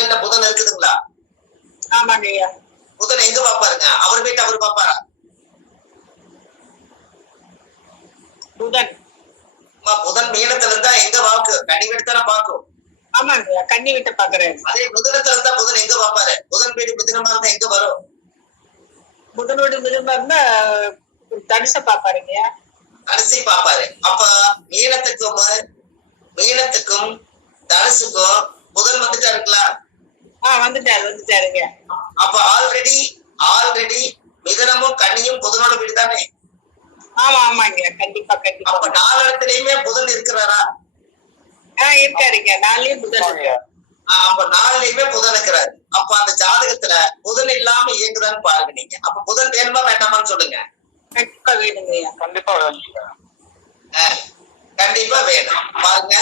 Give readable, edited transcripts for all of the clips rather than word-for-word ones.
ஏழுல புதன் இருக்குதுங்களா? ஆமாங்க ஐயா. புதன் எங்க பாப்பாருங்க? அவர் போயிட்டு அவர் பாப்பாரா? புதன் புதன் மீனத்துல இருந்தா எங்க வாக்கு? கனி வீட்டுத்தானே பாக்கும். ஆமாங்க ஐயா, கன்னி வீட்டை பாக்குறேன். அதே மிதுனத்துல இருந்தா புதன் எங்க பாப்பாரு? புதன் வீடு மிதுனமா இருந்தா எங்க வரும்? புதனோட மிதுனமா இருந்தா தனுச பாப்பாருங்க. தனுசை பாப்பாரு. அப்ப மீனத்துக்கும் தனுசுக்கும் புதன் வந்துட்டாருங்களா? வந்துட்டாருங்க. அப்ப ஆல்ரெடி மிதுனமும் கன்னியும் புதனோட வீடு தானே? ஆமாங்க, கண்டிப்பா. அப்ப 4 இடத்துலயுமே புதன் இருக்கிறாரா? இருக்காருங்க, 4லயும் புதன். அப்ப 4லயுமே புதன் இருக்கிறாரு. அப்ப அந்த ஜாதகத்துல புதன் இல்லாம இயங்குதான்னு பாருங்க நீங்க. அப்ப புதன் வேணுமா வேண்டாமான்னு சொல்லுங்க. கண்டிப்பா வேணுங்க. கண்டிப்பா வேணும். பாருங்க,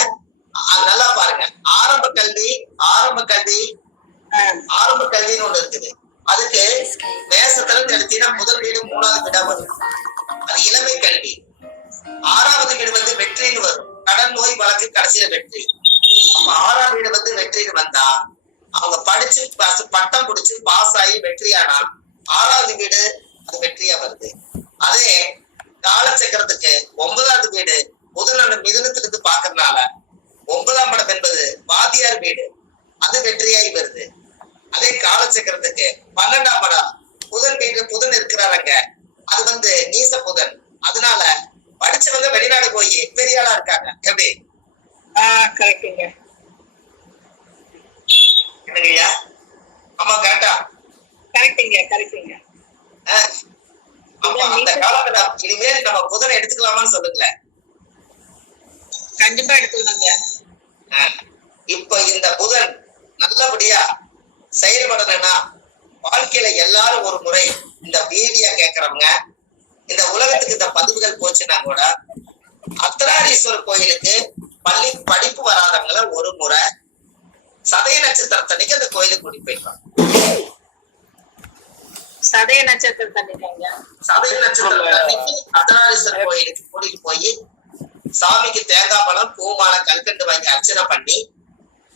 நல்லா பாருங்க. ஆரம்ப கல்வின்னு ஒண்ணு இருக்குது. அதுக்கு மேசத்துல இருந்து எடுத்தீங்கன்னா முதல் வீடு 3வது வீடா வரும். அது இளமை கல்வி. 6வது வீடு வந்து வெற்றின்னு வரும். கடன் நோய் வழக்கு கடைசியில வெற்றி. அப்ப 6ஆம் வீடு வந்து வெற்றின்னு வந்தா அவங்க படிச்சு பட்டம் பிடிச்சு பாஸ் ஆகி வெற்றியானா 6வது வீடு அது வெற்றியா வருது. அதே காலச்சக்கரத்துக்கு 9வது வீடு புதனோட மிதுனத்திலிருந்து பாக்குறதுனால 9ஆம் இடம் என்பது வாத்தியார் வீடு, அது வெற்றியாகி வருது. அதே காலச்சக்கரத்துக்கு 12ஆம் இடம் புதன் இருக்கிறாருங்க, அது வந்து நீச புதன். அதனால படிச்சவங்க வெளிநாடு போய் பெரிய ஆளா இருக்காங்க. எப்படி? என்னங்கய்யா? ஆமா, கரெக்டா? கரெக்டுங்க. அந்த காலத்துல இனிமேல் நம்ம புதனை எடுத்துக்கலாமான்னு சொல்லுங்களேன். கண்டிப்பா எடுத்துக்கலாங்க. இப்ப இந்த புதன் நல்லபடியா செயல்படணும்னா வாழ்க்கையில எல்லாரும் ஒரு முறை இந்த வீடியோ கேட்கறவங்க, இந்த உலகத்துக்கு இந்த பதிவுகள் போச்சுன்னா கூட அர்த்தநாரீஸ்வரர் கோயிலுக்கு பள்ளி படிப்பு வராதவங்களை ஒரு முறை சதய நட்சத்திரத்தன்னைக்கு அந்த கோயிலுக்கு கூட்டி போயிருக்காங்க. சதய நட்சத்திரத்தன்னைக்கு அர்த்தநாரீஸ்வரர் கோயிலுக்கு கூட்டிட்டு போய் சாமிக்கு தேங்காய் பழம் பூமாலை கல்கண்டு வாங்கி அர்ச்சனை பண்ணி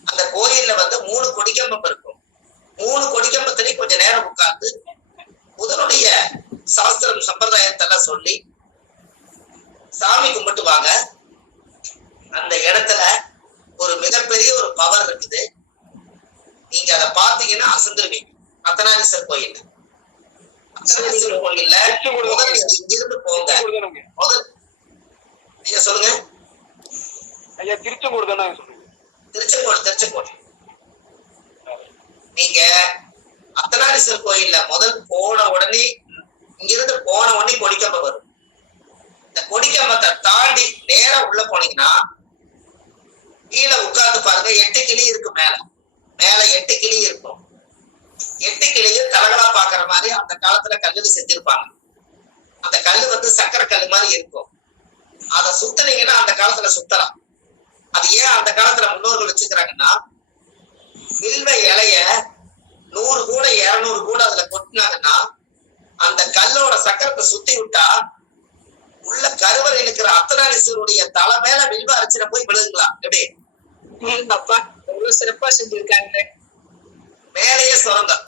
அந்த கோயில்ல வந்து 3 கொடிக்கம்பம் இருக்கும். 3 கொடிக்கம்பத்திலையும் கொஞ்ச நேரம் உட்கார்ந்து புதனுடைய சாஸ்திரம் சம்பிரதாயத்தெல்லாம் சொல்லி சாமி கும்பிட்டு வாங்க. அந்த இடத்துல ஒரு மிகப்பெரிய ஒரு பவர் இருக்குது. நீங்க அதை பாத்தீங்கன்னா அசந்துருவீங்க. அர்த்தநாரீஸ்வரர் கோயில் இங்கிருந்து போங்க. முதல் ஐயா சொல்லுங்க. ஐயா திருச்செங்கோடு. நீங்க அர்த்தநாரீஸ்வரர் கோயில்ல முதல் இங்கிருந்து போன உடனே கொடிக்கம்பம் வரும். இந்த கொடிக்கம்பத்தை தாண்டி நேரம் உள்ள போனீங்கன்னா கீழே உட்கார்ந்து பாருங்க, 8 கிளி இருக்கு. மேல 8 கிளி இருக்கும். 8 கிளியும் தலகளா பாக்குற மாதிரி அந்த காலத்துல கல்லுல செஞ்சிருப்பாங்க. அந்த கல்லு வந்து சக்கரை கல்லு மாதிரி இருக்கும். அதை சுத்தினீங்கன்னா அந்த காலத்துல சுத்தலாம். அது ஏன் அந்த காலத்துல முன்னோர்கள் வச்சுக்கிறாங்கன்னா, வில்வ இலைய 100 கூட 200 கூட அதுல கொட்டினாங்கன்னா அந்த கல்லோட சக்கரத்தை சுத்தி விட்டா உள்ள கருவறை இருக்கிற அர்த்தநாரீஸ்வரருடைய தலை மேல வில்வ அர்ச்சனை போய் விழுங்கலாம். எப்படி? எவ்வளவு சிறப்பா செஞ்சிருக்காங்க. மேலேயே சுரங்கம்.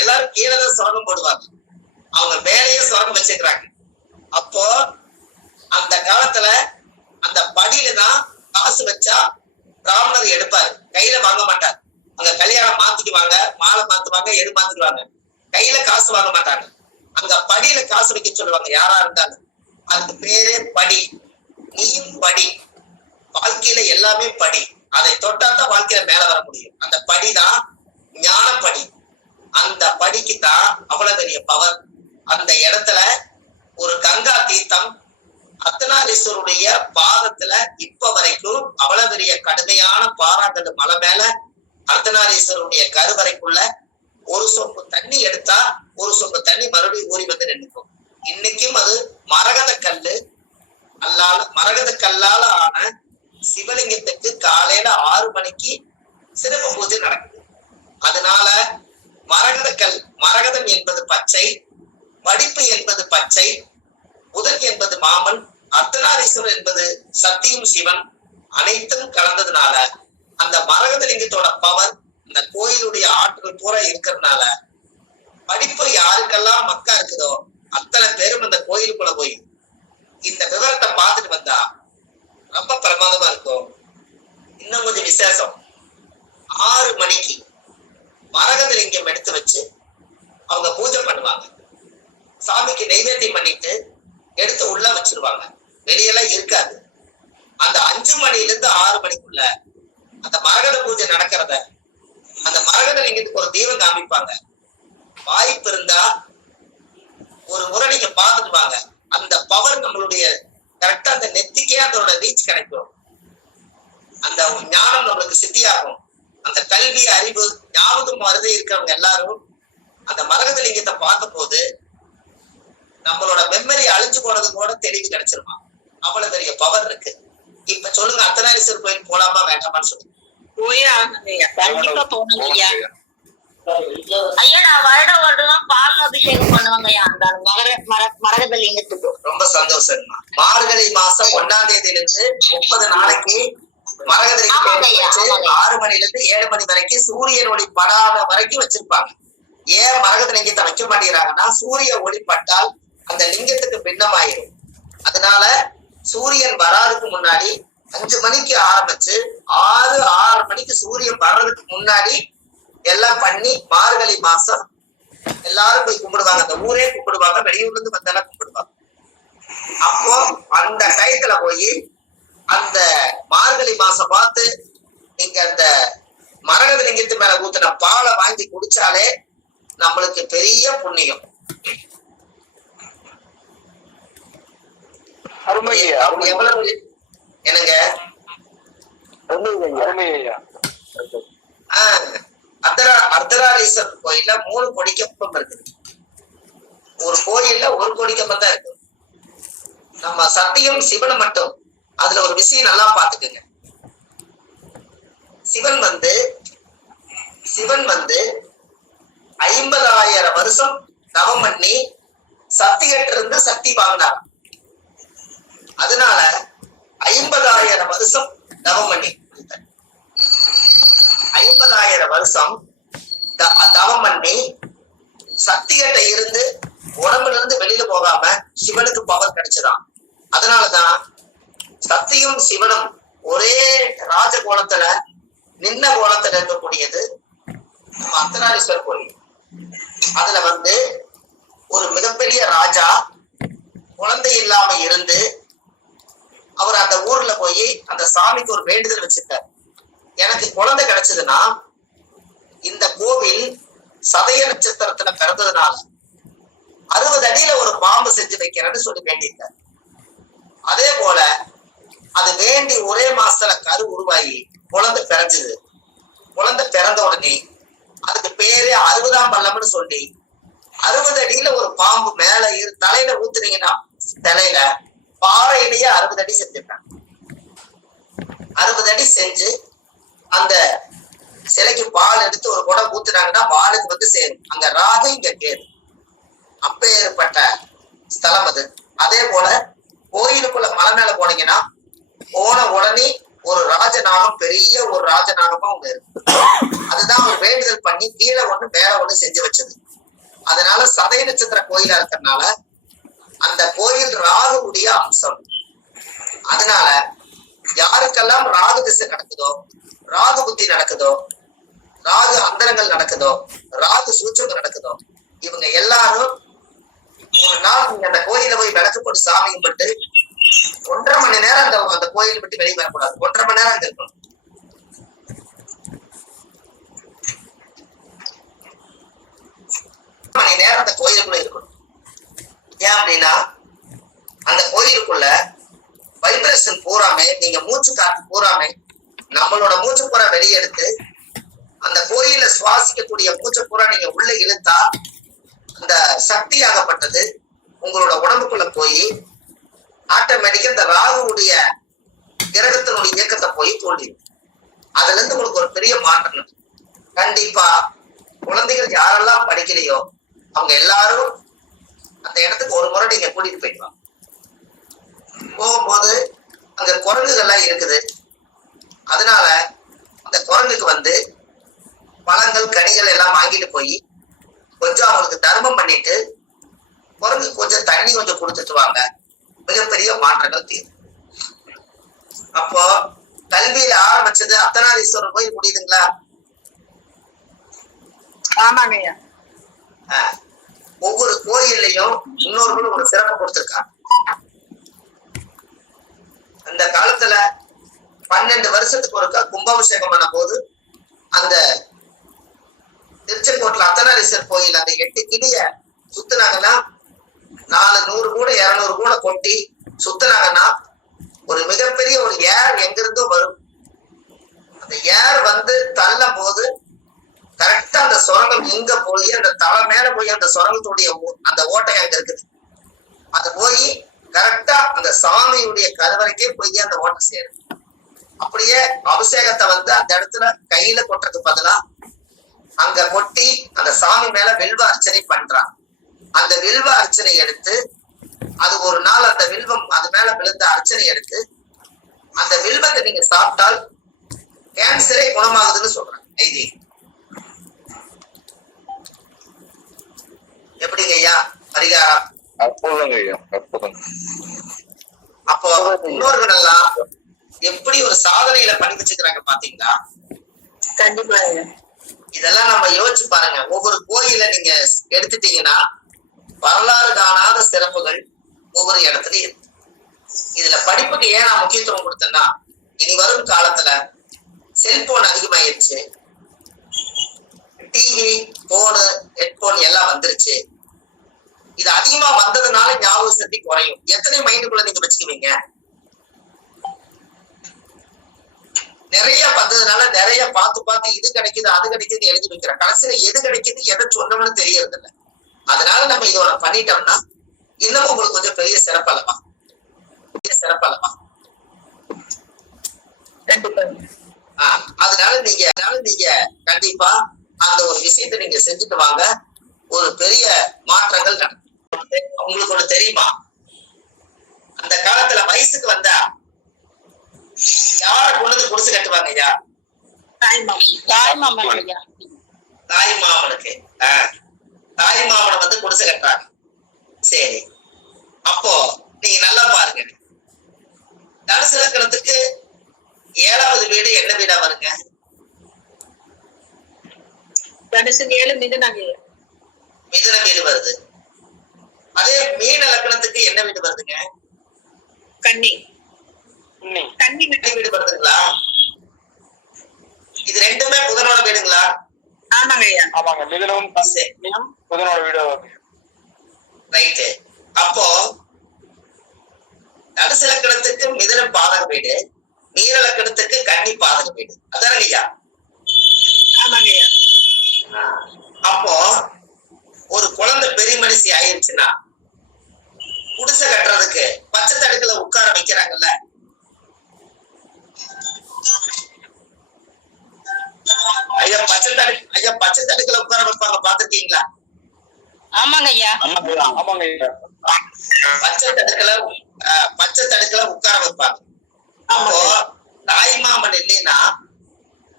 எல்லாரும் கீழே சுரங்கம் போடுவாங்க, அவங்க மேலேயே சுரங்கம் வச்சுக்கிறாங்க. அப்போ அந்த காலத்துல அந்த படியில தான் காசு வச்சா பிராமணர் எடுப்பாரு, கையில வாங்க மாட்டார். அங்க கல்யாணம் மாத்திக்குவாங்க, மாலை மாத்துவாங்க, எடு மாத்திக்குவாங்க, கையில காசு வாங்க மாட்டாங்க. அங்க படியில காசு வைக்க சொல்லுவாங்க யாரா இருந்தாலும். அதுக்கு பேரே படி. நீயும் படி, வாழ்க்கையில எல்லாமே படி. அதை தொட்டாதான் வாழ்க்கையில மேல வர முடியும். அந்த படிதான் ஞானப்படி. அந்த படிக்கு தான் அவ்வளவு பெரிய பவர். அந்த இடத்துல ஒரு கங்கா தீர்த்தம் அர்த்தநாரீஸ்வருடைய பாதத்துல இப்ப வரைக்கும் அவ்வளவு பெரிய கடுமையான பாறாங்கல் மலை மேல அர்த்தநாரீஸ்வருடைய கருவறைக்குள்ள ஒரு சொம்பு தண்ணி எடுத்தா ஒரு சொம்பு தண்ணி மறுபடியும் ஊறி வந்து நின்றுக்கும். இன்னைக்கும் அது மரகத கல்லால ஆன சிவலிங்கத்துக்கு காலையில 6 மணிக்கு சிறப்பு பூஜை நடக்குது. அதனால மரகதம் என்பது பச்சை, படிப்பு என்பது பச்சை, புதன் என்பது மாமன், அர்த்தநாரீஸ்வரர் என்பது சத்தியும் சிவன், அனைத்தும் கலந்ததுனால அந்த மரகத லிங்கத்தோட பவர் இந்த கோயிலுடைய ஆற்றல் பூரா இருக்கிறதுனால படிப்பு யாருக்கெல்லாம் மக்கா இருக்குதோ அத்தனை பேரும் இந்த கோயிலுக்குள்ள போய் இந்த விவரத்தை பார்த்துட்டு வந்தா ரொம்ப பிரமாதமா இருக்கும். இன்னும் கொஞ்சம் விசேஷம், 6 மணிக்கு மரகத லிங்கம் எடுத்து வச்சு அவங்க பூஜை பண்ணுவாங்க. சாமிக்கு நைவேத்தியம் பண்ணிட்டு எடுத்து உள்ள வச்சிருவாங்க, வெளியெல்லாம் இருக்காது. அந்த 5 மணில இருந்து 6 மணிக்குள்ள அந்த மரகத பூஜை நடக்கிறத அந்த மரகத லிங்கத்துக்கு ஒரு தீபம் காமிப்பாங்க. வாய்ப்பு இருந்தா ஒரு முறை நீங்க பார்த்துட்டு வாங்க. அந்த பவர் நம்மளுடைய கரெக்டா அந்த நெத்திக்கே அதோட ரீச் கிடைக்கும். அந்த ஞானம் நம்மளுக்கு சித்தியாகும். அந்த கல்வி அறிவு ஞாபகம் வருது இருக்கிறவங்க எல்லாரும் அந்த மரகத லிங்கத்தை பார்க்கும் போது நம்மளோட மெமரி அழிஞ்சு போனது கூட தெளிவு கிடைச்சிருமா. அவ்வளவு பெரிய பவர் இருக்கு. இப்ப சொல்லுங்க, அர்த்தநாரீஸ்வரர் கோயில் போலாமா வேண்டாமான்னு சொல்லுங்க. போயே ஆகணுங்கய்யா. கண்டிப்பா போகணுங்க ஐயா. ஐயா நான் வருடம் பால் அபிஷேகம் பண்ணுவாங்கய்யா அந்த மரகத லிங்கத்துக்கு. ரொம்ப சந்தோஷம்மா. மார்கழி மாசம் 1ஆம் தேதியிலிருந்து 30 நாளைக்கு மரகத லிங்கம் 6 மணில இருந்து 7 மணி வரைக்கும் சூரியன் ஒளி படாத வரைக்கும் வச்சிருப்பாங்க. ஏன் மரகத லிங்கத்தை வைக்க மாட்டேங்கிறாங்கன்னா, சூரிய ஒளி பட்டால் அந்த லிங்கத்துக்கு பின்னமாயிரும். அதனால சூரியன் வராதுக்கு முன்னாடி 5 மணிக்கு ஆரம்பிச்சு 6 மணிக்கு சூரியன் வர்றதுக்கு முன்னாடி எல்லாம் பண்ணி மார்கழி மாசம் எல்லாரும் போய் கும்பிடுவாங்க. அந்த ஊரே கும்பிடுவாங்க, வெளியூர்ல இருந்து வந்தெல்லாம் கும்பிடுவாங்க. அப்போ அந்த டயத்துல போய் அந்த மார்கழி மாசம் பார்த்து நீங்க அந்த மரகத லிங்கத்து மேல ஊத்துன பாலை வாங்கி குடிச்சாலே நம்மளுக்கு பெரிய புண்ணியம். எவ்வளவு என்னங்க அர்த்தநாரீஸ்வரர் கோயில்ல 3 கொடிக்கம்பம் இருக்குது. ஒரு கோயில்ல 1 கொடிக்கம்பம் தான் இருக்கு. நம்ம சத்தியம் சிவன் மட்டும் அதுல ஒரு விஷயம் நல்லா பாத்துக்குங்க. சிவன் வந்து 50,000 வருஷம் தவம் பண்ணி சக்திகிட்ட இருந்து சக்தி வாங்கினார். அதனால 50,000 வருஷம் தவம் பண்ணி 50,000 வருஷம் தவம் பண்ணி சக்திகிட்ட இருந்து உடம்புல இருந்து வெளியில போகாம சிவனுக்கு பவர் கிடைச்சதான். அதனாலதான் சக்தியும் சிவனும் ஒரே ராஜ கோலத்துல நின்ன கோலத்துல இருக்கக்கூடியது நம்ம அர்த்தநாரீஸ்வரர் கோயில். அதுல வந்து ஒரு மிகப்பெரிய ராஜா குழந்தை இல்லாம இருந்து அவர் அந்த ஊர்ல போய் அந்த சாமிக்கு ஒரு வேண்டுதல் வச்சிருக்காரு. எனக்கு குழந்தை கிடைச்சதுன்னா இந்த கோவில் சதய நட்சத்திரத்துல பிறந்ததுனால 60 அடியில ஒரு பாம்பு செஞ்சு வைக்கிறேன்னு சொல்லி வேண்டியிருக்காரு. அதே போல அது வேண்டி ஒரே மாசத்துல கரு உருவாகி குழந்தை பிறந்தது. குழந்தை பிறந்த உடனே அதுக்கு பேரு 60ஆம் பள்ளம்னு சொல்லி 60 அடியில ஒரு பாம்பு மேல தலையில ஊத்துனீங்கன்னா தலையில பாறையிலேயே 60 அடி செஞ்சிருக்காங்க. 60 அடி செஞ்சு அந்த சிலைக்கு பால் எடுத்து ஒரு குடம் ஊத்துனாங்கன்னா பாலுக்கு வந்து சேரும். அங்க ராகு இங்க கேது, அப்பேற்பட்ட ஸ்தலம் அது. அதே போல கோயிலுக்குள்ள மலை மேல போனீங்கன்னா போன உடனே ஒரு ராஜநாகம், பெரிய ஒரு ராஜநாகமா அங்க இருக்கு. அதுதான் ஒரு வேண்டுதல் பண்ணி கீழே 1 மேல 1 செஞ்சு வச்சது. அதனால சதய நட்சத்திர கோயிலா இருக்கிறதுனால அந்த கோயில் ராகுடைய அம்சம். அதனால யாருக்கெல்லாம் ராகு திசை நடக்குதோ, ராகு புத்தி நடக்குதோ, ராகு அந்தரங்கள் நடக்குதோ, ராகு சூட்சங்கள் நடக்குதோ, இவங்க எல்லாரும் ஒரு நாள் நீங்க அந்த கோயில போய் விளக்கு போட்டு சாமி கும்பிட்டு 1.5 மணி நேரம் அந்த கோயில் விட்டு வெளியே வரக்கூடாது. 1.5 மணி நேரம் அங்க இருக்கணும். 1 மணி நேரம் அந்த கோயிலுக்குள்ள இருக்கணும். ஏன் அப்படின்னா அந்த கோயிலுக்குள்ள வைப்ரேஷன் பூராமே, நீங்க மூச்சு காற்று பூராமே நம்மளோட மூச்சு பூரா வெளியெடுத்து அந்த கோயில சுவாசிக்கக்கூடிய மூச்சு பூரா நீங்க உள்ள இழுத்தா அந்த சக்தி ஆகப்பட்டது உங்களோட உடம்புக்குள்ள போய் ஆட்டோமேட்டிக்கா இந்த ராகுடைய கிரகத்தினுடைய இயக்கத்தை போய் தோண்டிடும். அதுல இருந்து உங்களுக்கு ஒரு பெரிய மாற்றம். கண்டிப்பா குழந்தைகள் யாரெல்லாம் படிக்கலையோ அவங்க எல்லாரும் அந்த இடத்துக்கு ஒரு முறை நீங்க கூட்டிட்டு போயிடுவாங்க. போகும்போது அங்க குரங்குகள்லாம் இருக்குது. அதனால அந்த குரங்குக்கு வந்து பழங்கள் கனிகள் எல்லாம் வாங்கிட்டு போய் கொஞ்சம் அவங்களுக்கு தர்மம் பண்ணிட்டு குரங்கு கொஞ்சம் தண்ணி கொஞ்சம் கொடுத்துட்டு வாங்க, மிகப்பெரிய மாற்றங்கள் தீரும். அப்போ கல்வியில ஆரம்பிச்சது அர்த்தநாரீஸ்வரர் கோயில் முடியுதுங்களா? ஆமாங்க ஐயா. ஒவ்வொரு கோயில்லையும் முன்னோர்களும் ஒரு சிறப்பு கொடுத்திருக்காங்க. அந்த காலத்துல 12 வருஷத்துக்கு ஒருக்கா கும்பாபிஷேகம் பண்ண போது அந்த திருச்செங்கோட்டில் அர்த்தநாரீஸ்வரர் கோயில் அந்த 8 கிளிய சுத்தினாங்கன்னா 400 கூட 200 கூட கொட்டி சுத்தினாங்கன்னா ஒரு மிகப்பெரிய ஒரு ஏர் எங்கிருந்தோ வரும். அந்த ஏர் வந்து தள்ளும் போது கரெக்டா அந்த சுரங்கம் எங்க போய் அந்த தலை மேல போய் அந்த சுரங்கத்துடைய அந்த ஓட்டை அங்க இருக்குது, அது போய் கரெக்டா அந்த சாமியுடைய கருவறைக்கே போய் அந்த ஓட்டை சேரும். அப்படியே அபிஷேகத்தை வந்து அந்த இடத்துல கையில கொட்டுறதுக்கு பதிலா அங்க கொட்டி அந்த சாமி மேல வில்வ அர்ச்சனை பண்றான். அந்த வில்வ அர்ச்சனை எடுத்து அது ஒரு நாள் அந்த வில்வம் அது மேல விழுந்த அர்ச்சனை எடுத்து அந்த வில்வத்தை நீங்க சாப்பிட்டால் கேன்சரே குணமாகுதுன்னு சொல்றேன். ஐதீகம். எப்படிங்க ஐயா பரிகாரம்? அற்புதங்க ஐயா, அற்புதம். அப்போ முன்னோர்கள் எல்லாம் எப்படி ஒரு சாதனையில பண்ணி வச்சுக்கிறாங்க பாத்தீங்களா? கண்டிப்பா ஐயா. இதெல்லாம் நம்ம யோசிச்சு பாருங்க. ஒவ்வொரு கோயில நீங்க எடுத்துட்டீங்கன்னா வரலாறு காணாத சிறப்புகள் ஒவ்வொரு இடத்துலயும் இருக்கு. இதுல படிப்புக்கு ஏன் நான் முக்கியத்துவம் கொடுத்தேன்னா, இனி வரும் காலத்துல செல்போன் அதிகமாயிருச்சு, டிவி, போனு, ஹெட்போன் எல்லாம் வந்துருச்சு. இது அதிகமா வந்ததுனால ஞாபக சக்தி குறையும். எத்தனை மைண்டுக்குள்ள நீங்க வச்சுக்குவீங்க? நிறைய வந்ததுனால நிறைய பார்த்து பார்த்து இது கிடைக்குது அது கிடைக்குது எழுதி வைக்கிறேன். கடைசியில எது கிடைக்குது எதை சொன்னோம்னு தெரியறது இல்லை. அதனால நம்ம இது ஒண்ணு பண்ணிட்டோம்னா இன்னமும் உங்களுக்கு கொஞ்சம் பெரிய சிறப்பல்லவா? பெரிய சிறப்பல்லவா? அதனால நீங்க கண்டிப்பா அந்த ஒரு விஷயத்தை நீங்க செஞ்சுட்டு வாங்க. ஒரு பெரிய மாற்றங்கள் நடக்கும். உங்களுக்கு ஒண்ணு தெரியுமா? அந்த காலத்துல வயசுக்கு வந்தா யார கொண்டு குடிசை கட்டுவாங்க ஐயா? தாய் மாமனுக்கு தாய் மாமனை வந்து குடிசை கட்டுறாங்க. சரி, அப்போ நீங்க நல்லா பாருங்க. தனுசு லக்னத்துக்கு 7வது வீடு என்ன வீடா வருங்க? தனுசு 7 மிதுன வீடு வருது. அதே மீன லக்னத்துக்கு என்ன வீடு வருதுங்க? கன்னி வீடு வருதுங்களா? இது ரெண்டுமே புதனோட வீடுங்களா? ஆமாங்க ஐயா. ஆமாங்க, மிதுனமும் புதனோட வீடு. ரைட்டு. அப்போ தனுசு லக்னத்துக்கு மிதுனம் பாதக வீடு, மீன லக்னத்துக்கு கன்னி பாதக வீடு. அதானங்க ஐயா? ஆமாங்க ஐயா. அப்போ ஒரு குழந்தை பெரிய மனுஷி ஆயிருச்சுன்னா குடிசை கட்டுறதுக்கு பச்சை தடுக்குல உட்கார வைக்கிறாங்கல்ல, ஐயா பச்சை தடுக்குல உட்கார வைப்பாங்க, பாத்துருக்கீங்களா? ஆமாங்க ஐயா. ஆமாங்க ஐயா. பச்சை தடுக்குல உட்கார வைப்பாங்க. அப்போ தாய் மாமன் இல்லைன்னா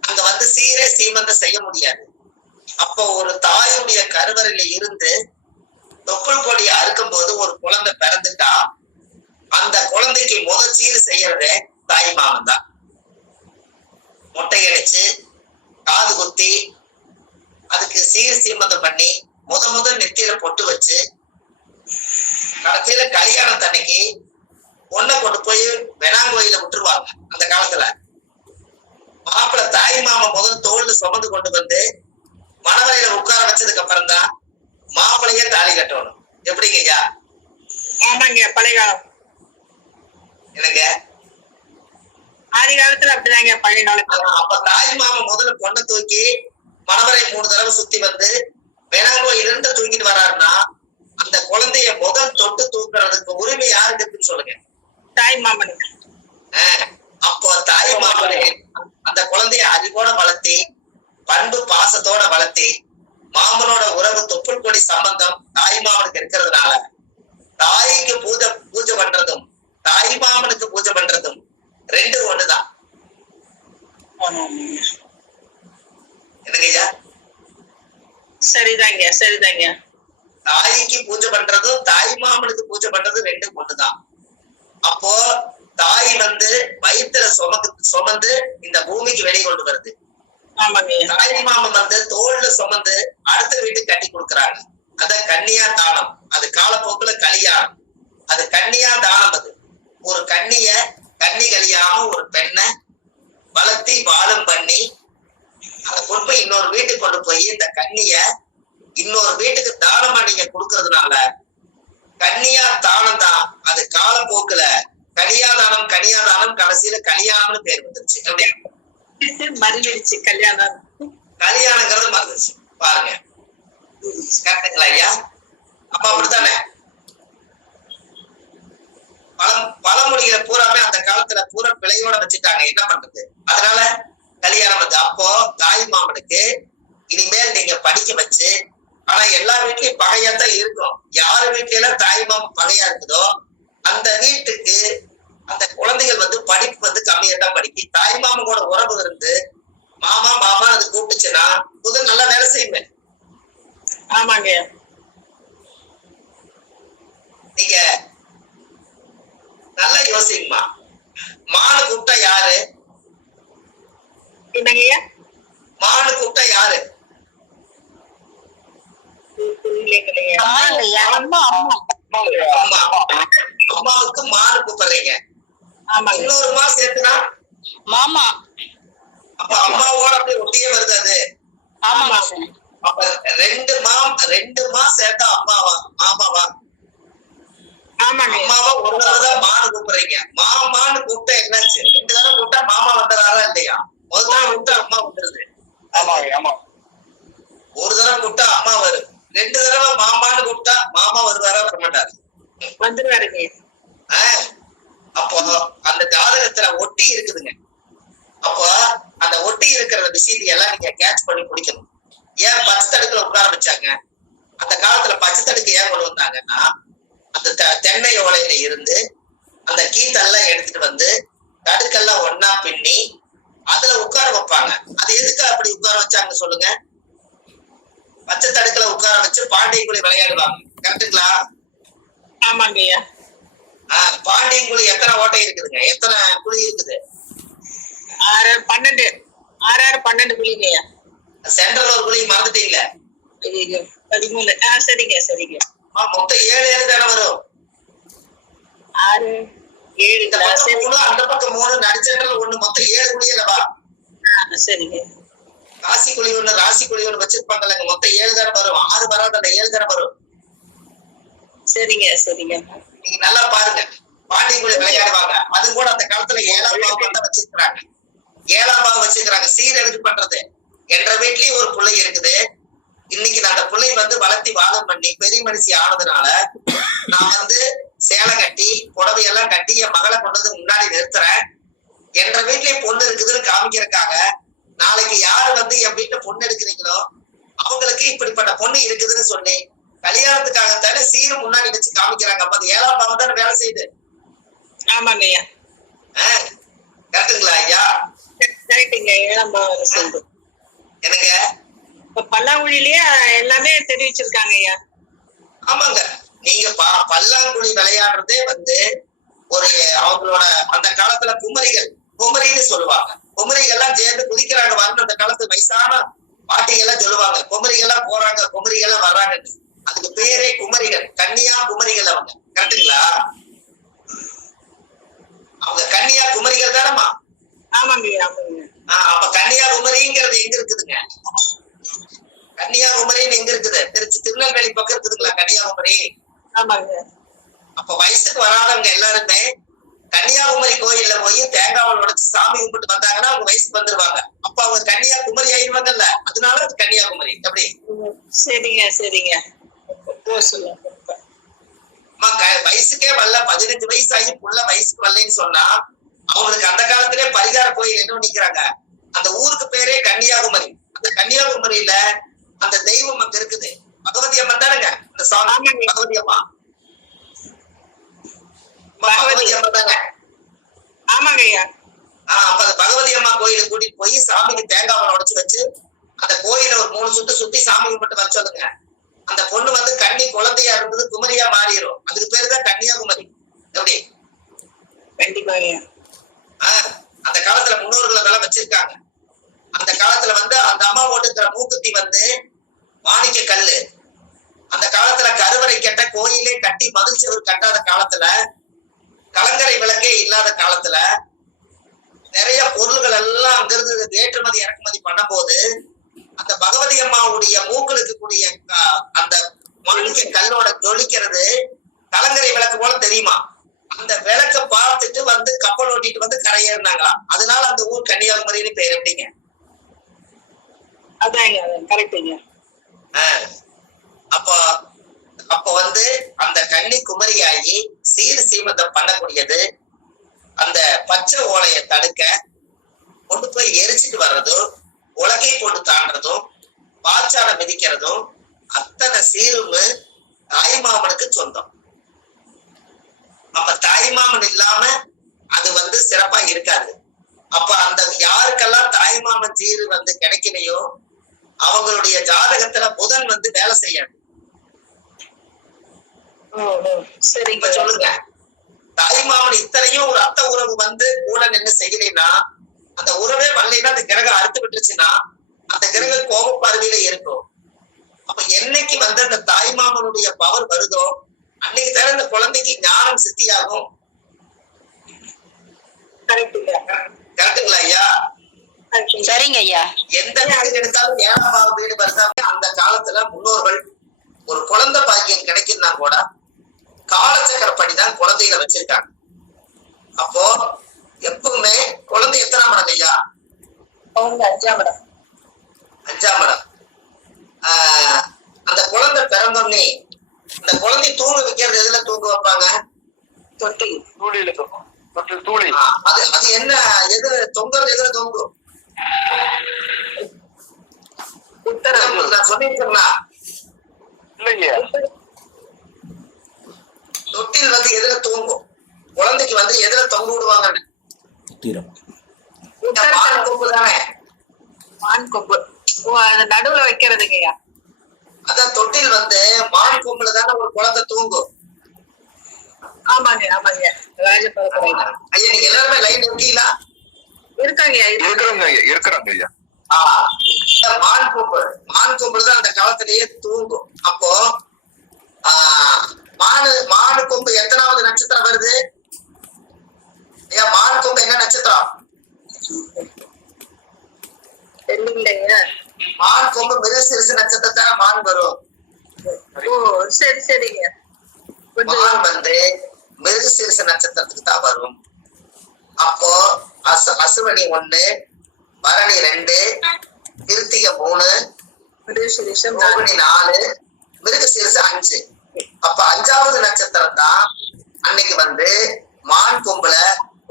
அங்க வந்து சீரே சீமந்தம் செய்ய முடியாது. அப்போ ஒரு தாயுடைய கருவறையில இருந்து தொப்புள் கொடியை அறுக்கும் போது ஒரு குழந்தை பிறந்துட்டா அந்த குழந்தைக்கு முதல் சீர் செய்யறதே தாய் மாமன் தான். முட்டை அடிச்சு காது குத்தி அதுக்கு சீர் சீமந்தம் பண்ணி முதல் நெத்தியில பொட்டு வச்சு கடைசியில கல்யாணத்தன்னைக்கு பொண்ணை கொண்டு போய் வெணாங்கோயில விட்டுருவாங்க. அந்த காலத்துல மாப்பிள்ள தாய் மாமன் முதல் தோல்ல சுமந்து கொண்டு வந்து மணவரையில உட்கார வச்சதுக்கு அப்புறம் தான் மாப்பிள்ளையே தாலி கட்டணும். எப்படிங்க ஐயா? ஆமாங்க, பழைய காலம். என்னங்க ஆதி காலத்துல அப்படிதாங்க, பழைய காலத்துல. அப்ப தாய் மாமன் முதல்ல பொண்ணை தூக்கி மணவரை 3 தடவை சுத்தி வந்து வேணாங்கோயில இருந்து தூக்கிட்டு வராருன்னா அந்த குழந்தைய முதல் தொட்டு தூக்குறதுக்கு உரிமை யாருக்கு இருக்குன்னு சொல்லுங்க? தாய் மாமனுக்கு. அப்போ தாய் மாமனே அந்த குழந்தைய அறிவோட வளர்த்தி பண்பு பாசத்தோட வளர்த்தி மாமனோட உறவு தொப்புள் கொடி சம்பந்தம் தாய் மாமனுக்கு இருக்கிறதுனால தாய்க்கு பூஜை பண்றதும் தாய் மாமனுக்கு பூஜை பண்றதும் ரெண்டு ஒண்ணுதான். என்னங்கய்யா? சரிதாங்க சரிதாங்க. தாய்க்கு பூஜை பண்றதும் தாய் மாமனுக்கு பூஜை பண்றதும் ரெண்டும் ஒண்ணுதான். அப்போ தாய் வந்து வயிற்றுல சுமந்து இந்த பூமிக்கு வெளியே கொண்டு வருது. ஆமாங்க. தாய் மாமன் வந்து தோல்ல சுமந்து அடுத்த வீட்டுக்கு கட்டி கொடுக்குறாங்க. அத கன்னியா தானம். அது காலப்போக்குல கல்யாணம். அது கன்னியா தானம். அது ஒரு கன்னி கல்யாணம் ஒரு பெண்ணை வளர்த்தி வாழும் பண்ணி அதை கொண்டு போய் இன்னொரு வீட்டுக்கு கொண்டு போய் இந்த கன்னிய இன்னொரு வீட்டுக்கு தானமா நீங்க கொடுக்கறதுனால கன்னியா தானம் தான். அது காலப்போக்குல கனியாதானம் கடைசியில கல்யாணம்னு பேர் வந்துருச்சு. மறுவிடுச்சு கல்யாணம். கல்யாணங்கிறது மறந்துச்சு பாருங்க. கரெக்டுங்களா ஐயா? அப்ப அப்படித்தானே பழமொழிகளை பூராமே அந்த காலத்துல பூரா பிழையோட வச்சுட்டாங்க. என்ன பண்றது? அதனால கல்யாணம் வந்து அப்போ தாய் மாமனுக்கு இனிமேல் நீங்க படிக்க வச்சு, ஆனா எல்லா வீட்லயும் பகையாத்தான் இருக்கும். யாரு வீட்ல எல்லாம் தாய் மாமன் பகையா இருக்குதோ அந்த வீட்டுக்கு அந்த குழந்தைகள் வந்து படிப்பு வந்து கம்மியா தான் படிக்கும். தாய் மாமன் கூட உறவு இருந்து மாமா மாமா அது கூப்பிட்டுச்சுன்னா முதல் நல்லா வேலை செய்யுங்க. ஆமாங்க. நீங்க நல்லா யோசிங்கம்மா. மானு கூப்பிட்டா யாரு? என்னங்கய்யா? மானு கூப்பிட்டா யாரு? அம்மாவுக்கு மானு கூப்பிடுறீங்க. இன்னொரு மா சேர்த்துனா மாமா. அப்ப அம்மாவோட அப்படியே ஒட்டியே வருது அது. ஆமாங்க. அப்ப ரெண்டு மா சேர்த்தா அம்மாவா மாமாவா? அம்மாவா ஒரு தடவை தான் மானு கூப்பிடுறீங்க. மாமான்னு கூப்பிட்டா என்னாச்சு? 2 தடவை கூப்பிட்டா மாமா வந்துடுறாரா இல்லையா? முதல் தடவை கூப்பிட்டா அம்மா வந்துருது. ஒரு தடவை கூப்பிட்டா அம்மா வரும். 2 தடவை மாமான்னு கூப்பிட்டா மாமா வருவாரா வர மாட்டாரு? வந்துருவாருங்க. அப்போ அந்த ஜாதகத்துல ஒட்டி இருக்குதுங்க. அப்போ அந்த ஒட்டி இருக்கிற விஷயத்தை எல்லாம் நீங்க கேட்ச் பண்ணி பிடிக்கணும். ஏன் பச்சை தடுக்குல உட்கார வச்சாங்க? அந்த காலத்துல பச்சை தடுக்கு ஏன் கொண்டு வந்தாங்கன்னா அந்த தென்னை ஓலையில இருந்து அந்த கீத்தெல்லாம் எடுத்துட்டு வந்து தடுக்கெல்லாம் ஒன்னா பின்னி அதுல உட்கார வைப்பாங்க. அது எதுக்கு அப்படி உட்கார வச்சாங்க சொல்லுங்க? பச்சை தடுக்குல உட்கார வச்சு பாண்டியங்குழி விளையாடுவாங்க. கரெக்டுங்களா? ஆமாங்கய்யா. பாண்டியங்குழி எத்தனை ஓட்டை இருக்குதுங்க? எத்தனை குழி இருக்குது? 12 குழிங்கய்யா. சென்ட்ரல் ஒரு குழி மறந்துட்டீங்களா? 13. சரிங்க சரிங்க. மொத்தம் 7 தானே வரும். 6 7 அந்த பக்கம் 3 நடுச்சென்ட்ரல் 1 மொத்தம் 7 குழி இல்லவா? சரிங்க. ராசி குழி 1 ராசி குழி 1 வச்சிருப்பாங்கல்ல, மொத்தம் 7 தானே வரும். 6 வராது, 7 தானே வரும். சரிங்க சரிங்க. நீங்க நல்லா பாருங்க. பாண்டியங்குழி விளையாடுவாங்க. அது கூட அந்த காலத்துல 7ஆம் பாவம் தான் வச்சிருக்கிறாங்க. 7ஆம் பாவம் வச்சிருக்கிறாங்க சீரழிவு பண்றது. என்ற வீட்லயும் ஒரு பிள்ளை இருக்குது. இன்னைக்கு நான் அந்த பிள்ளை வந்து வளர்த்தி வாழம் பண்ணி பெரிய மனுஷி ஆனதுனால நான் வந்து சேலை கட்டி புடவையெல்லாம் கட்டி என் மகளை கொண்டது முன்னாடி நிறுத்துறேன். என்ற வீட்லயும் பொண்ணு இருக்குதுன்னு காமிக்கிறதுக்காக நாளைக்கு யாரு வந்து என் வீட்டுல பொண்ணு எடுக்கிறீங்களோ அவங்களுக்கு இப்படிப்பட்ட பொண்ணு இருக்குதுன்னு சொல்லி கல்யாணத்துக்காகத்தானே சீரு முன்னாடி வச்சு காமிக்கிறாங்க. அப்ப அது 7ஆம் பாவம் தானே வேலை செய்யுது. ஆமாங்க ஐயா. கரெக்டுங்களா ஐயா? கரெக்டுங்க. 7ஆம் பாவம் செய்யுது. எனக்கு பல்லாங்குழிலேயே எல்லாமே தெரிவிச்சிருக்காங்க ஐயா. ஆமாங்க. நீங்க பல்லாங்குழி விளையாடுறதே வந்து ஒரு அவங்களோட அந்த காலத்துல குமரின்னு சொல்லுவாங்க. குமரிகள்லாம் சேர்ந்து குதிக்கிறாங்க வரணும். அந்த காலத்து வயசான பாட்டிகள்லாம் சொல்லுவாங்க குமரிகள்லாம் போறாங்க குமரிகள்லாம் வர்றாங்கன்னு. அதுக்கு பேரே குமரிகள். கன்னியா குமரிகள் அவங்க. கரெக்டுங்களா? அவங்க கன்னியா குமரிகள் தானம்மா? ஆமாங்க. அப்ப கன்னியாகுமரிங்கிறது எங்க இருக்குதுங்க? கன்னியாகுமரின்னு எங்க இருக்குது? திருநெல்வேலி பக்கம் இருக்குதுங்களா கன்னியாகுமரி? ஆமாங்க. அப்ப வயசுக்கு வராதவங்க எல்லாருமே கன்னியாகுமரி கோயில்ல போய் தேங்காவல் உடைச்சு சாமி கும்பிட்டு வந்தாங்கன்னா அவங்க வயசுக்கு வந்துருவாங்க. அப்ப அவங்க கன்னியாகுமரி ஆயிடுவாங்கல்ல, அதனால அது கன்னியாகுமரி. எப்படி? சரிங்க சரிங்க. வயசுக்கே வரல, 15 வயசு ஆகி புள்ள வயசுக்கு வரலன்னு சொன்னா அவங்களுக்கு அந்த காலத்திலே பரிகார கோயில் என்ன நிக்கிறாங்க? அந்த ஊருக்கு பேரே கன்னியாகுமரி. அந்த கன்னியாகுமரியில அந்த தெய்வம் அங்க இருக்குது. பகவதி அம்மன் தானுங்க அந்த சாமி. பகவதி அம்மா பகவதி அம்மன் தாங்க. ஆமாங்க ஐயா. அப்ப அந்த பகவதி அம்மா கோயிலுக்கு கூட்டிட்டு போய் சாமிக்கு தேங்காய் பழம் உடைச்சு வச்சு அந்த கோயில ஒரு 3 சுத்து சுத்தி சாமிக்கு மட்டும் வர சொல்லுங்க. அந்த பொண்ணு வந்து கன்னி குழந்தையா இருந்தது குமரியா மாறிடும். அதுக்கு பேரு தான் கன்னியாகுமரி. எப்படி? கண்டிப்பா ஐயா. அந்த காலத்துல முன்னோர்கள் அதெல்லாம் வச்சிருக்காங்க. அந்த காலத்துல வந்து அந்த அம்மா போட்டுக்கிற மூக்குத்தி வந்து மாணிக்க கல்லு. அந்த காலத்துல கருவறை கட்ட கோயிலே கட்டி மதில் சுவர் கட்டாத காலத்துல, கலங்கரை விளக்கே இல்லாத காலத்துல நிறைய பொருள்கள் எல்லாம் அங்கிருந்து ஏற்றுமதி இறக்குமதி பண்ணும் போது அந்த பகவதி அம்மாவுடைய மூக்களுக்கு கூடிய அந்த மாணிக்க கல்லோட ஜொலிக்கிறது கலங்கரை விளக்கு போல தெரியுமா? அந்த விளக்க பார்த்துட்டு வந்து கப்பல் ஓட்டிட்டு வந்து கரையேறினாங்களா. அதனால அந்த ஊர் கன்னியாகுமரின்னு பேர். எப்படிங்க? அதான் கரெக்டுங்க. அப்ப வந்து அந்த கன்னிகுமரியாகி சீர் சீமந்தம் பண்ணக்கூடியது அந்த பச்சை ஓலையை தடுக்க கொண்டு போய் எரிச்சிட்டு வர்றதும், உலகை போட்டு தாண்டதும், பாச்சாட மிதிக்கிறதும் அத்தனை சீருமு தாய்மாமனுக்கு சொந்தம். அப்ப தாய்மாமன் இல்லாம அது வந்து சிறப்பா இருக்காது. அப்ப அந்த யாருக்கெல்லாம் தாய்மாமன் சீரு வந்து கிடைக்கலையோ அவங்களுடைய ஜாதகத்துல புதன் வந்து வேலை செய்யாது. சரிங்க. சொல்லுங்க, தாய்மாமன் இத்தனையும் ஒரு அத்தை உறவு வந்து கூட நின்று செய்யலைன்னா, அந்த உறவே வரலைன்னா அந்த கிரகம் அறுத்து விட்டுருச்சுன்னா அந்த கிரகம் கோப பார்வையில இருக்கும். அப்ப என்னைக்கு வந்து அந்த தாய்மாமனுடைய பவர் வருதோ அன்னைக்கு தர இந்த குழந்தைக்கு ஞானம் சித்தியாகும். கரெக்டுங்களா ஐயா? சரிங்க ஐயா. எந்த வீடு எடுத்தாலும் 7ஆம் வீடு வருதா? அந்த காலத்துல முன்னோர்கள் ஒரு குழந்தை பாக்கியம் கிடைக்குன்னா கூட காலச்சக்கரப்படிதான் குழந்தைகளை வச்சிருக்காங்க. அப்போ எப்பவுமே குழந்தை எத்தனாம் இடம் ஐயா? 5ஆம் இடம். 5ஆம் இடம். அந்த குழந்தை பிறந்தோடனே அந்த குழந்தை தூங்க வைக்கிறது எதுல தூங்க வைப்பாங்க? தொட்டில். தூளியில தூங்கும். தொட்டில் தூளி. அது என்ன, எதுல தொங்குறது? எதுல தொங்கும்? நான் சொல்லிருக்கேன்னா இல்லைங்க. தொட்டில் வந்து எதுல தூங்கும்? குழந்தைக்கு வந்து எதுல தொங்க விடுவாங்கன்னு? மான் கொம்பு தானே? மான் கொம்பு. நடுவுல வைக்கிறதுங்கய்யா. அதான் தொட்டில் வந்து மான் கொம்புல தானே ஒரு குழந்தை தூங்கும். ஆமாங்க ஆமாங்க. ராஜபாளையம். ஐயா நீங்க எல்லாருமே லைன் இருக்கீங்களா? இருக்காங்க இருக்கிறாங்க ஐயா. மான் கொம்புல தான் அந்த காலத்திலேயே தூங்கும். அப்போ மானு கொம்பு எத்தனாவது நட்சத்திரம் வருது ஐயா? மான் கொம்பு என்ன நட்சத்திரம்? மான் கொம்பு மிருகசீரிஷ நட்சத்திரத்தை மான் வரும். சரி சரிங்க. மான் வந்து மிருகசீரிஷ நட்சத்திரத்துக்கு தான் வரும். அப்போ அசுவனி 1, பரணி 2, கிருத்திகை 3, ரோகிணி 4, மிருகசீரிஷ 5. அப்ப 5ஆவது நட்சத்திரம் தான் அன்னைக்கு வந்து மான் கொம்புல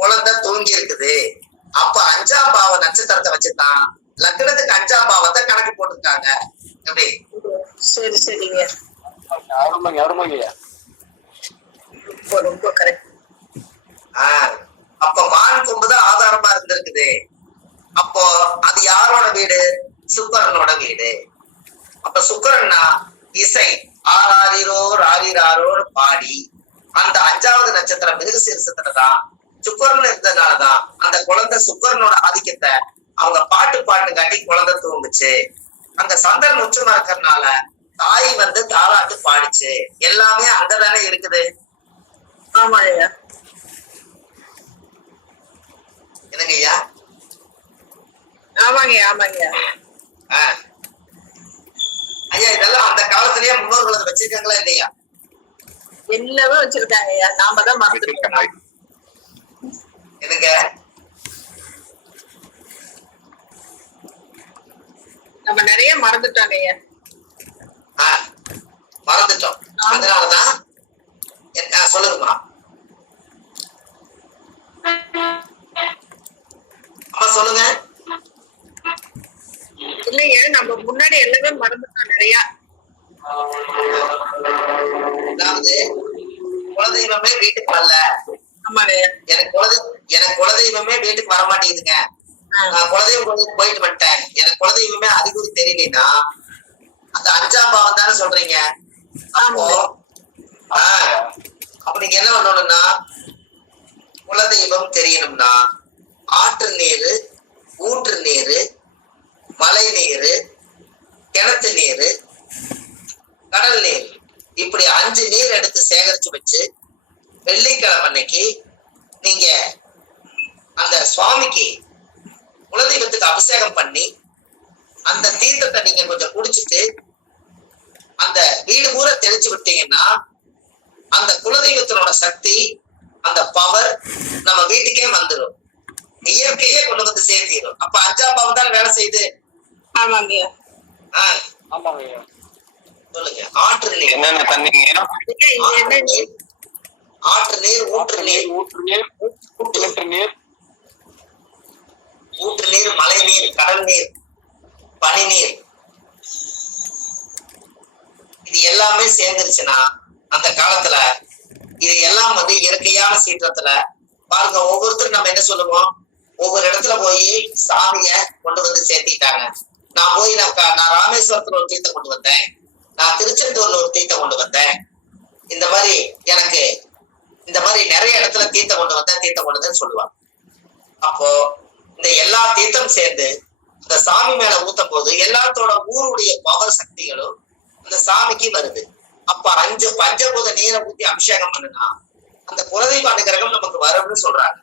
குழந்தை தூங்கி இருக்குது. அப்ப 5ஆம் பாவ நட்சத்திரத்தை வச்சுதான் லக்னத்துக்கு 5ஆம் பாவத்தை கணக்கு போட்டிருக்காங்க. எப்படி? சரி சரிங்க. அருமைங்க அருமைங்க. ரொம்ப கரெக்ட். அப்ப மான் கொம்புதான் ஆதாரமா இருந்திருக்குது. அப்போ அது யாரோட வீடு? சுக்கரனோட வீடு. அப்ப சுக்கரன்னா இசை ஆராரிரோ ராரிராரோ பாடி அந்த 5ஆவது நட்சத்திரம் மிருகசீரிஷத்துலதான் சுக்கரன் இருந்ததுனாலதான் அந்த குழந்தை சுக்கரனோட ஆதிக்கத்தை அவங்க பாட்டு காட்டி குழந்தை தூங்குச்சு. அந்த சந்திரன் உச்சமா இருக்கிறதுனால தாய் வந்து தாலாட்டு பாடிச்சு. எல்லாமே அங்கதானே இருக்குது. ஆமா ஐயா. என்னங்க ஐயா? ஆமாங்க ஆமாங்க. ஐயா இதெல்லாம் அந்த காலத்திலேயே முன்னோர்கள் வச்சிருக்காங்களா இல்லையா? எல்லாமே வச்சிருக்காங்க ஐயா. நாம தான் மறந்துட்டோம். என்னங்க? நம்ம நிறைய மறந்துட்டோம் ஐயா. மறந்துட்டோம். அதனாலதான் சொல்லுங்கம்மா. அம்மா சொல்லுங்க. இல்லைங்க நம்ம முன்னாடி எல்லாமே மறந்துட்டோம் நிறைய. அதாவது குலதெய்வமே வீட்டுக்கு வரல, ஆமாங்க ஐயா. எனக்கு குலதெய்வமே வீட்டுக்கு வர மாட்டேங்குதுங்க. நான் குலதெய்வம் கோயிலுக்கு போயிட்டு வந்துட்டேன், எனக்கு குலதெய்வமே அறிகுறி தெரியலனா அந்த 5ஆம் பாவம் தானே சொல்றீங்க. அப்போ அப்ப நீங்க என்ன பண்ணணும்னா, குலதெய்வம் தெரியணும்னா ஆற்று நீரு, ஊற்று நீரு, மழை நீரு, கிணத்து நீரு, கடல் நீர், இப்படி 5 நீர் எடுத்து சேகரிச்சு வச்சு வெள்ளிக்கிழமை அன்னைக்கு நீங்க அந்த சுவாமிக்கு குலதெய்வத்துக்கு அபிஷேகம் பண்ணி அந்த தீர்த்தத்தை நீங்க கொஞ்சம் குடிச்சிட்டு அந்த வீடு பூரா தெளிச்சு விட்டீங்கன்னா அந்த குலதெய்வத்தினோட சக்தி, அந்த பவர் நம்ம வீட்டுக்கே வந்துடும். இயற்கையே கொண்டு வந்து சேர்த்திடும். அப்ப 5ஆம் பாவம் தான் வேலை செய்யுது. ஆமாங்க ஐயா. ஆமாங்க ஐயா. சொல்லுங்க. ஆற்று நீர் என்னென்ன தண்ணிங்க? இது என்ன நீர்? ஆற்று நீர், ஊற்று நீர், ஊற்று நீர், கிணற்று நீர், ஊற்று நீர், மழை நீர், கடல் நீர், பனி நீர், இது எல்லாமே சேர்ந்துருச்சுன்னா அந்த காலத்துல இது எல்லாம் வந்து இயற்கையான சீற்றத்துல பாருங்க. ஒவ்வொருத்தரும் நம்ம என்ன சொல்லுவோம், ஒவ்வொரு இடத்துல போய் சாமிய கொண்டு வந்து சேர்த்திட்டாங்க. நான் போய் நான் ராமேஸ்வரத்துல ஒரு தீர்த்தம் கொண்டு வந்தேன், நான் திருச்செந்தூர்ல ஒரு தீர்த்தம் கொண்டு வந்தேன், இந்த மாதிரி எனக்கு இந்த மாதிரி நிறைய இடத்துல தீர்த்தம் கொண்டு வந்தேன்னு சொல்லுவாங்க. அப்போ இந்த எல்லா தீர்த்தம் சேர்ந்து அந்த சாமி மேல ஊத்தும் போது எல்லாத்தோட ஊருடைய பவர் சக்திகளும் அந்த சாமிக்கு வருது. அப்ப 5 பஞ்சபூத நீரை ஊத்தி அபிஷேகம் பண்ணுனா அந்த குலதெய்வ அனுகிரகம் நமக்கு வரும்னு சொல்றாங்க.